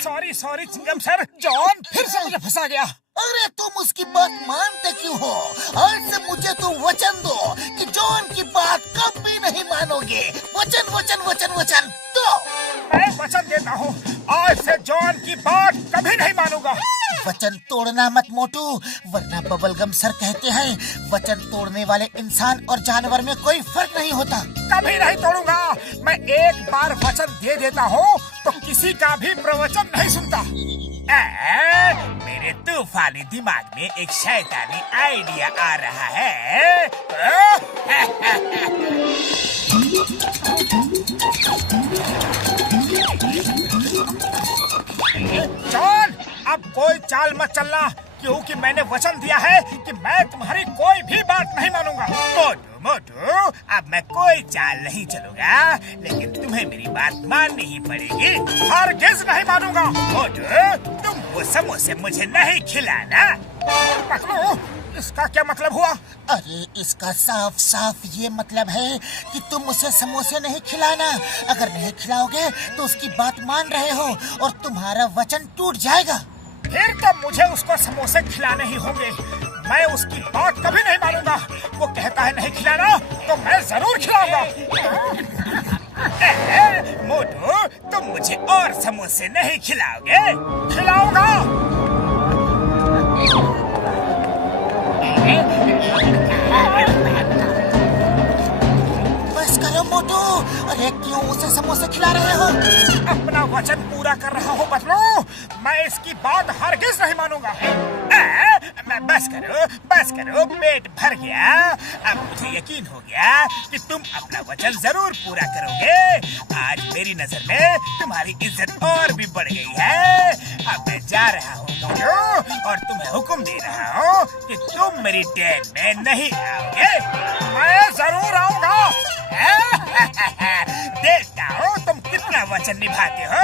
Sorry sorry Chingam sir, John फिर से मुझे फंसा गया। अरे तुम उसकी बात मानते क्यों हो? आज से मुझे तुम वचन दो कि जॉन की बात कभी नहीं मानोगे। वचन वचन वचन वचन दो। मैं वचन देता हूँ, आज से जॉन की बात कभी नहीं मानूंगा। वचन तोड़ना मत मोटू, वरना बबलगम सर कहते हैं वचन तोड़ने वाले इंसान और जानवर में कोई फर्क नहीं होता। कभी नहीं तोड़ूंगा। मैं एक बार वचन दे देता हूँ तो किसी का भी प्रवचन नहीं सुनता। मेरे तूफानी दिमाग में एक शैतानी आइडिया आ रहा है। जॉन, अब कोई चाल मत चलना, क्योंकि मैंने वचन दिया है कि मैं तुम्हारी कोई भी बात नहीं मानूंगा। मोटू मोटू, अब मैं कोई चाल नहीं चलूंगा, लेकिन तुम्हें मेरी बात माननी ही पड़ेगी। हरगिज़ नहीं मानूंगा। मोटू, तुम वो समोसे मुझे नहीं खिलाना। पकड़ो, इसका क्या मतलब हुआ? अरे इसका साफ साफ ये मतलब है कि तुम उसे समोसे नहीं खिलाना। अगर नहीं खिलाओगे तो उसकी बात मान रहे हो और तुम्हारा वचन टूट जाएगा। फिर तो मुझे उसको समोसे खिलाने ही होंगे। मैं उसकी बात कभी नहीं मानूंगा। वो कहता है नहीं खिलाना तो मैं जरूर खिलाऊंगा। मोटू, तुम मुझे और समोसे नहीं खिलाओगे? खिलाऊंगा। बस करो मोटू, अरे क्यों उसे समोसे खिला रहे हो? अपना वचन पूरा कर रहा हूँ बदलू। मैं इसकी बात हरगिज़ नहीं मानूंगा। बस करो, पेट भर गया। अब मुझे यकीन हो गया कि तुम अपना वचन जरूर पूरा करोगे। आज मेरी नजर में तुम्हारी इज्जत और भी बढ़ गई है। अब मैं जा रहा हूँ और तुम्हें हुक्म दे रहा हूँ कि तुम मेरी डेन में नहीं आओगे। मैं जरूर आऊंगा। देखता हूँ तुम कितना वचन निभाते हो।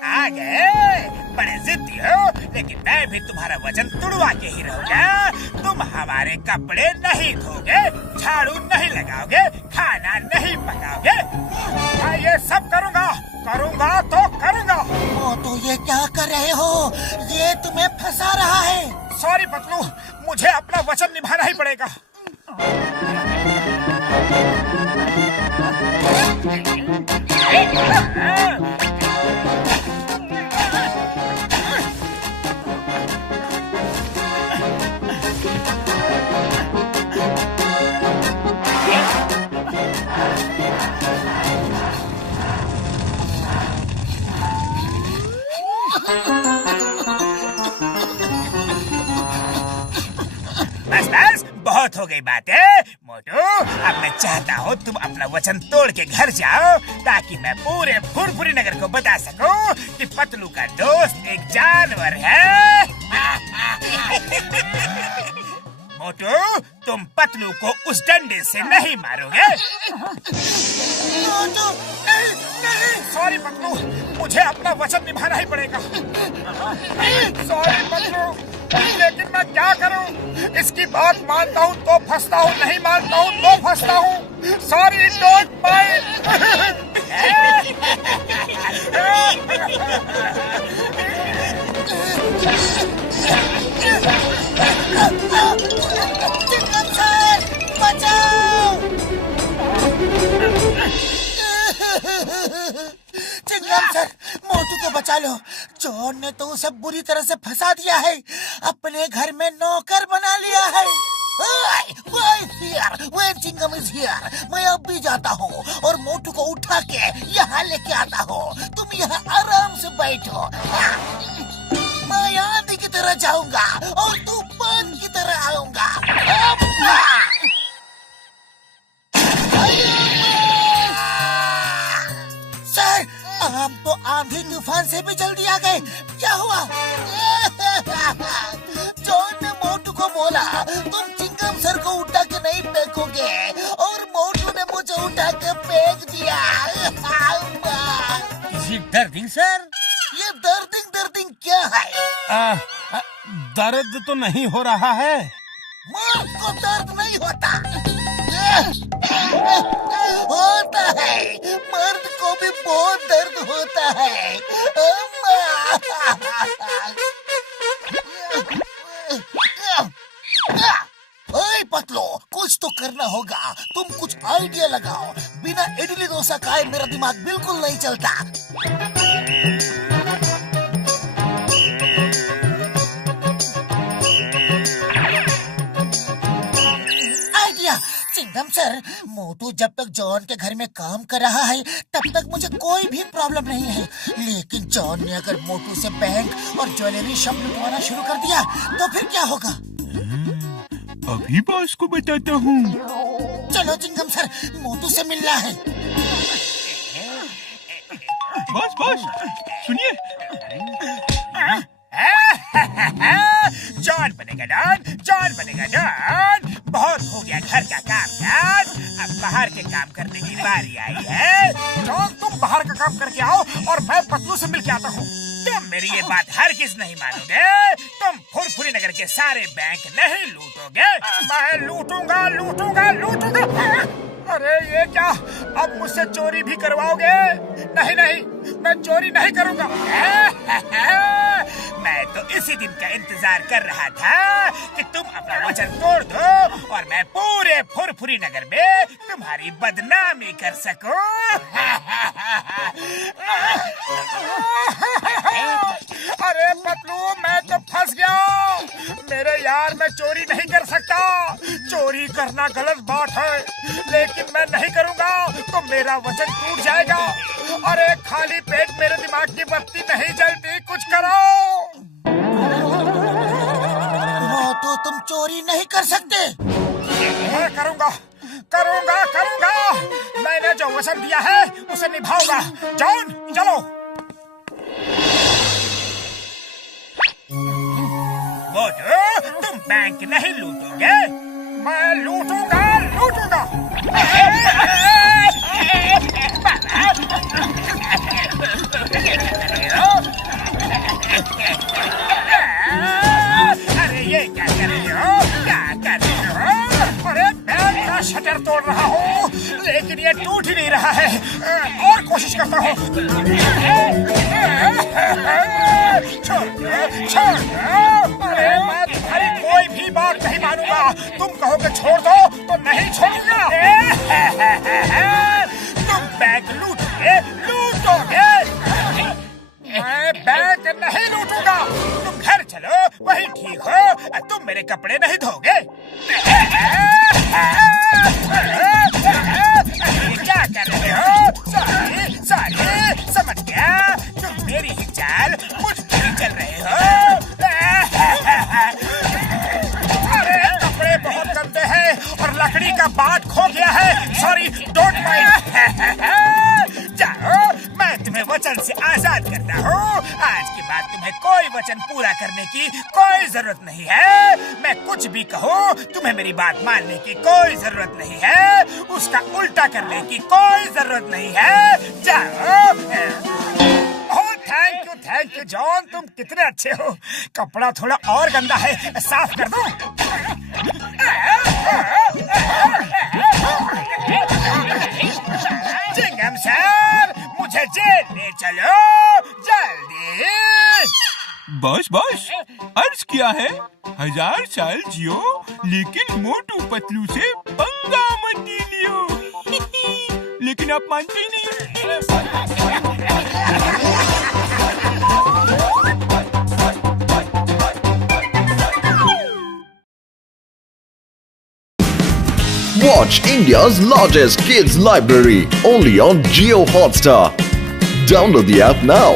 आ गए, बड़े जिद्दी हो, लेकिन मैं भी तुम्हारा वचन तुड़वा के ही रहूंगा। तुम हमारे कपड़े नहीं धोगे, झाड़ू नहीं लगाओगे, खाना नहीं पकाओगे। मैं ये सब करूंगा तो करूंगा। मोटू ये क्या कर रहे हो? ये तुम्हें फंसा रहा है। सॉरी पतलू, मुझे अपना वचन निभाना ही पड़ेगा। बस बहुत हो गई बातें। मोटू, अब मैं चाहता हूँ तुम अपना वचन तोड़ के घर जाओ, ताकि मैं पूरे फुरफुरी नगर को बता सकूं कि पतलू का दोस्त एक जानवर है। मोटू, तुम पतलू को उस डंडे से नहीं मारोगे। मोटू नहीं। सॉरी पतलू, मुझे अपना वचन निभाना ही पड़ेगा। सॉरी पतलू, लेकिन मैं क्या करूं? इसकी बात मानता हूं तो फंसता हूं, नहीं मानता हूं तो फंसता हूं। Sorry, don't mind. Chingam sir, बचाओ! चिंगम सर, मोटू को बचा लो। जॉन ने तो उसे बुरी तरह से फंसा दिया है, अपने घर में नौकर बना लिया है। Chingam is here. मैं अब भी जाता हूँ और मोटू को उठा के यहाँ लेके आता हूँ। तुम यहाँ आराम से बैठो। मैं आंधी की तरह जाऊंगा और तूफान की तरह आऊंगा। सर, आप तो आंधी तूफान से भी जल्दी आ गए। क्या हुआ? जॉन ने मोटू को बोला तुम चिंगम सर को उठा के नहीं फेंकोगे, और मोटू ने मुझे उठा के फेंक दिया। दर्दिंग सर, ये दर्दिंग क्या है? दर्द तो नहीं हो रहा है। माँ, को दर्द नहीं होता। होता है, मर्द को भी बहुत दर्द होता है। ओए पतलो, कुछ तो करना होगा। तुम कुछ आइडिया लगाओ। बिना इडली डोसा खाए मेरा दिमाग बिल्कुल नहीं चलता। चिंगम सर, मोटू जब तक जॉन के घर में काम कर रहा है तब तक मुझे कोई भी प्रॉब्लम नहीं है, लेकिन जॉन ने अगर मोटू से बैंक और ज्वेलरी शॉप लुटवाना शुरू कर दिया तो फिर क्या होगा? अभी बॉस को बताता हूँ। चलो चिंगम सर, मोटू से मिलना है। बॉस सुनिए। जॉन बनेगा डॉन, जॉन बनेगा डॉन। बहुत हो गया घर का काम काज, अब बाहर के काम करने की बारी आई है। जॉन, तुम बाहर का काम करके आओ और मैं पतलू से मिल के आता हूँ। तुम मेरी ये बात हरगिज नहीं मानोगे। तुम फुरफुरी नगर के सारे बैंक नहीं लूटोगे। मैं लूटूंगा। अरे ये क्या, अब मुझसे चोरी भी करवाओगे? नहीं, मैं चोरी नहीं करूंगा। मैं तो इसी दिन का इंतजार कर रहा था कि तुम अपना वचन तोड़ दो और मैं पूरे फुरफुरी नगर में तुम्हारी बदनामी कर सकूं। अरे पतलू, मैं तो फंस गया। मेरे यार, मैं चोरी नहीं कर सकता। चोरी करना गलत बात है, लेकिन मैं नहीं करूंगा तो मेरा वचन टूट जाएगा। अरे खाली पेट मेरे दिमाग की बत्ती नहीं जलती, कुछ करो। तो तुम चोरी नहीं कर सकते। मैं करूंगा। मैंने जो वचन दिया है उसे निभाऊंगा। जॉन, चलो। मोटू, तुम बैंक नहीं लूटोगे। मैं लूटूंगा। अरे ये क्या कर रहे हो? अरे बैंक का शटर तोड़ रहा हूँ, लेकिन ये टूट ही नहीं रहा है। और कोशिश करता हूँ। छोड़। अरे मैं तुम्हारी कोई भी बात नहीं मानूंगा। तुम कहोगे छोड़ दो तो नहीं छोड़ूंगा। तुम बैंक लूटोगे। मैं बैंक नहीं लूटूंगा। तुम घर चलो, वही ठीक हो। तुम मेरे कपड़े नहीं धोगे। क्या कर रहे हो? सॉरी, समझ गया। तुम मेरी ही चाल मुझ पर ही चल रहे हो। अरे कपड़े बहुत गंदे हैं और लकड़ी का बाट खो गया है। Sorry, don't mind. जाओ, मैं तुम्हें वचन से आजाद करता हूँ। आज के बाद तुम्हें कोई वचन पूरा करने की कोई जरूरत नहीं है। मैं कुछ भी कहूँ, तुम्हें मेरी बात मानने की कोई जरूरत नहीं है। उसका उल्टा करने की कोई जरूरत नहीं है। जाओ। थैंक यू जॉन, तुम कितने अच्छे हो। कपड़ा थोड़ा और गंदा है, साफ कर दो। चिंगम सर, मुझे जेल ले चलो जल्दी। बॉस अर्ज किया है 1000 साल जियो, लेकिन मोटू पतलू से पंगा मत लियो। लेकिन आप मानते ही नहीं। Watch India's largest kids library only on Jio Hotstar. Download the app now.